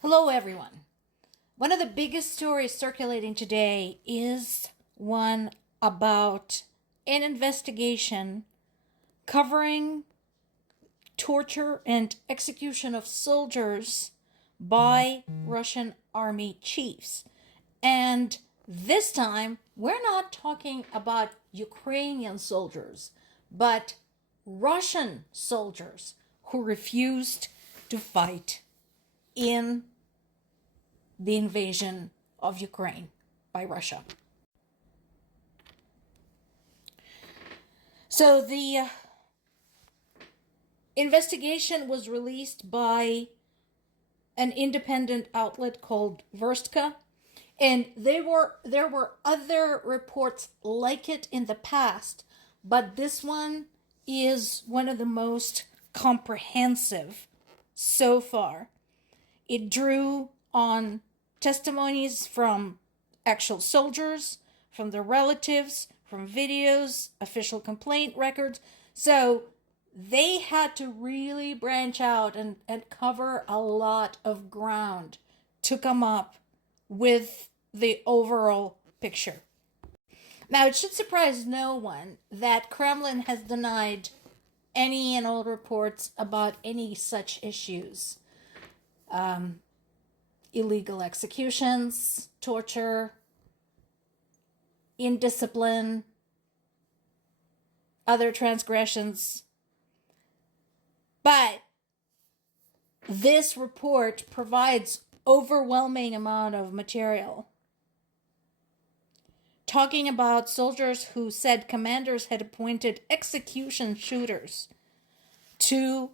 Hello, everyone. One of the biggest stories circulating today is one about an investigation covering torture and execution of soldiers by Russian army chiefs. And this time, we're not talking about Ukrainian soldiers, but Russian soldiers who refused to fight in the invasion of Ukraine by Russia. So the investigation was released by an independent outlet called Verstka, and there were other reports like it in the past, but this one is one of the most comprehensive so far. It drew on testimonies from actual soldiers, from their relatives, from videos, official complaint records. So they had to really branch out and cover a lot of ground to come up with the overall picture. Now, it should surprise no one that Kremlin has denied any and all reports about any such issues. Illegal executions, torture, indiscipline, other transgressions. But this report provides overwhelming amount of material talking about soldiers who said commanders had appointed execution shooters to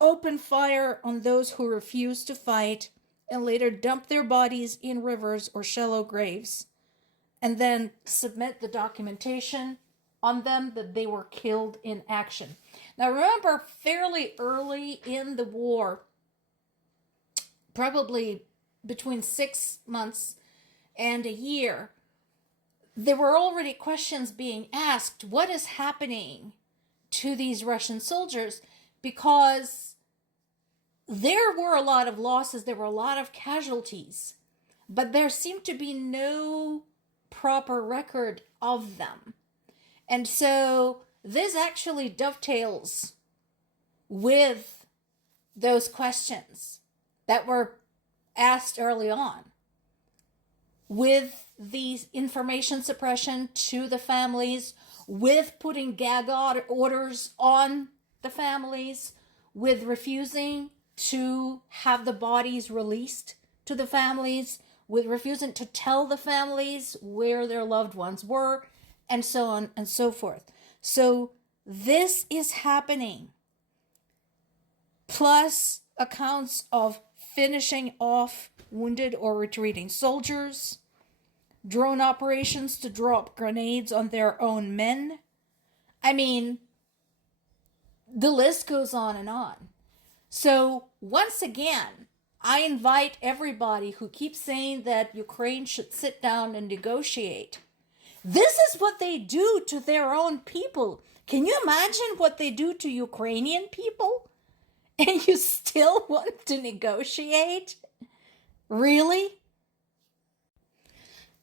open fire on those who refused to fight and later dump their bodies in rivers or shallow graves, and then submit the documentation on them that they were killed in action. Now remember, fairly early in the war, probably between 6 months and a year, there were already questions being asked, what is happening to these Russian soldiers? Because there were a lot of losses, there were a lot of casualties, but there seemed to be no proper record of them. And so this actually dovetails with those questions that were asked early on, with the information suppression to the families, with putting gag orders on the families, with refusing to have the bodies released to the families, with refusing to tell the families where their loved ones were, and so on and so forth. So this is happening. Plus accounts of finishing off wounded or retreating soldiers, drone operations to drop grenades on their own men. I mean, the list goes on and on. So once again, I invite everybody who keeps saying that Ukraine should sit down and negotiate. This is what they do to their own people. Can you imagine what they do to Ukrainian people? And you still want to negotiate? Really?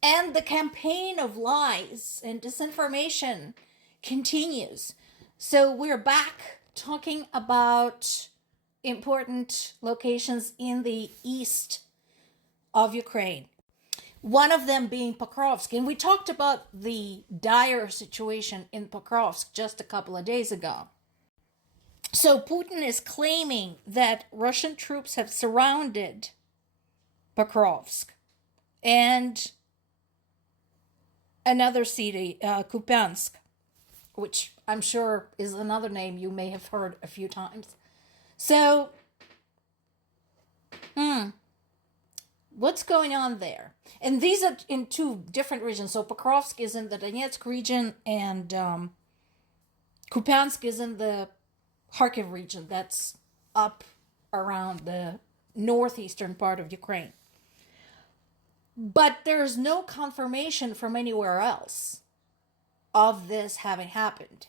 And the campaign of lies and disinformation continues. So we're back talking about important locations in the east of Ukraine. One of them being Pokrovsk. And we talked about the dire situation in Pokrovsk just a couple of days ago. So Putin is claiming that Russian troops have surrounded Pokrovsk and another city, Kupiansk, which I'm sure is another name you may have heard a few times. So, what's going on there? And these are in two different regions. So Pokrovsk is in the Donetsk region, and Kupiansk is in the Kharkiv region. That's up around the northeastern part of Ukraine. But there's no confirmation from anywhere else of this having happened.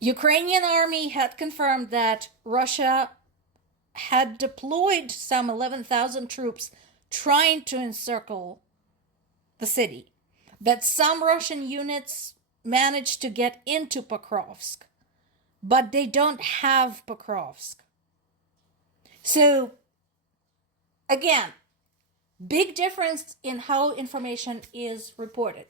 Ukrainian army had confirmed that Russia had deployed some 11,000 troops trying to encircle the city, that some Russian units managed to get into Pokrovsk, but they don't have Pokrovsk. So, again, big difference in how information is reported.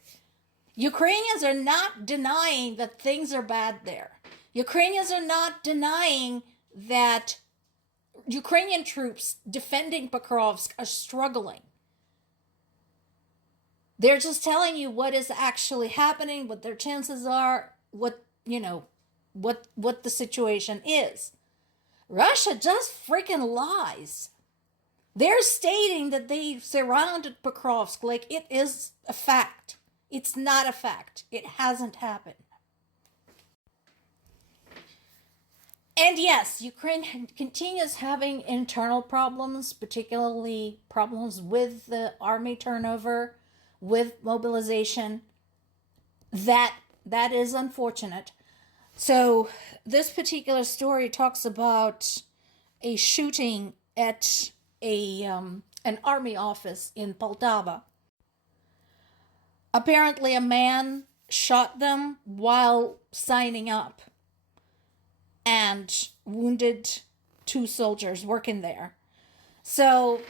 Ukrainians are not denying that things are bad there. Ukrainians are not denying that Ukrainian troops defending Pokrovsk are struggling. They're just telling you what is actually happening, what their chances are, what the situation is. Russia just freaking lies. They're stating that they surrounded Pokrovsk like it is a fact. It's not a fact. It hasn't happened. And yes, Ukraine continues having internal problems, particularly problems with the army turnover, with mobilization. That is unfortunate. So this particular story talks about a shooting at an army office in Poltava. Apparently a man shot them while signing up and wounded 2 soldiers working there. So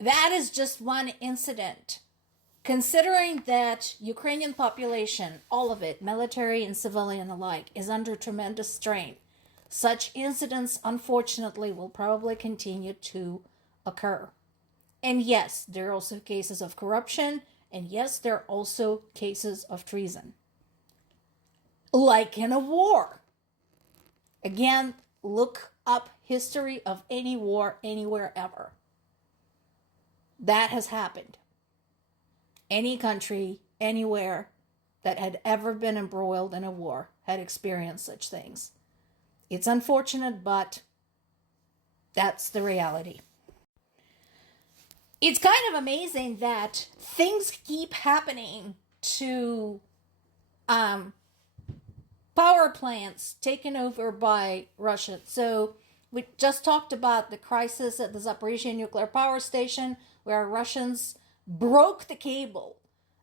that is just one incident. Considering that Ukrainian population, all of it, military and civilian alike, is under tremendous strain, such incidents, unfortunately, will probably continue to occur. And yes, there are also cases of corruption, and yes, there are also cases of treason. Like in a war. Again, look up history of any war anywhere ever. That has happened. Any country, anywhere that had ever been embroiled in a war had experienced such things. It's unfortunate, but that's the reality. It's kind of amazing that things keep happening to power plants taken over by Russia. So we just talked about the crisis at the Zaporizhzhia nuclear power station, where Russians broke the cable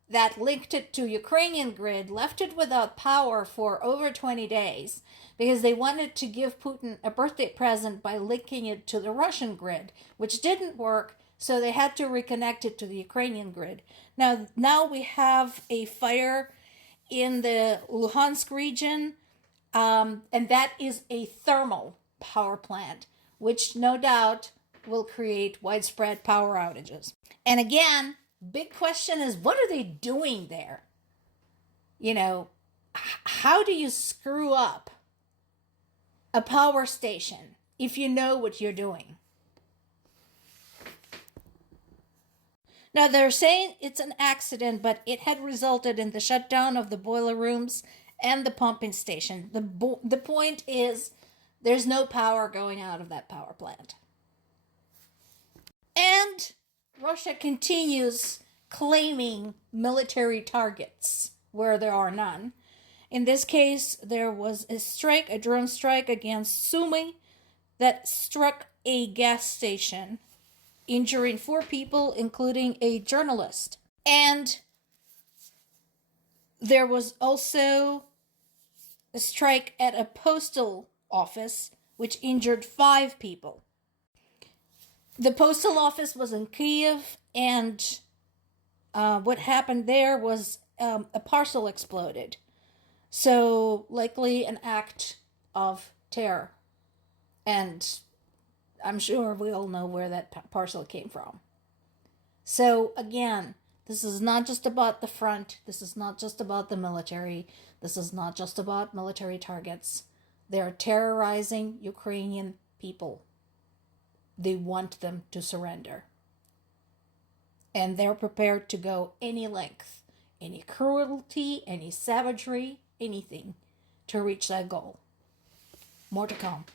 that linked it to Ukrainian grid, left it without power for over 20 days because they wanted to give Putin a birthday present by linking it to the Russian grid, which didn't work, so they had to reconnect it to the Ukrainian grid. Now we have a fire in the Luhansk region, and that is a thermal power plant, which no doubt will create widespread power outages. And again, big question is, what are they doing there? How do you screw up a power station if you know what you're doing? Now, they're saying it's an accident, but it had resulted in the shutdown of the boiler rooms and the pumping station. The point is, there's no power going out of that power plant. And Russia continues claiming military targets where there are none. In this case, there was a drone strike against Sumy that struck a gas station, injuring 4 people, including a journalist. And there was also a strike at a postal office, which injured 5 people. The postal office was in Kiev, and what happened there was a parcel exploded. So, likely an act of terror. And I'm sure we all know where that parcel came from. So, again, this is not just about the front. This is not just about the military. This is not just about military targets. They're terrorizing Ukrainian people. They want them to surrender. And they're prepared to go any length, any cruelty, any savagery, anything to reach that goal. More to come.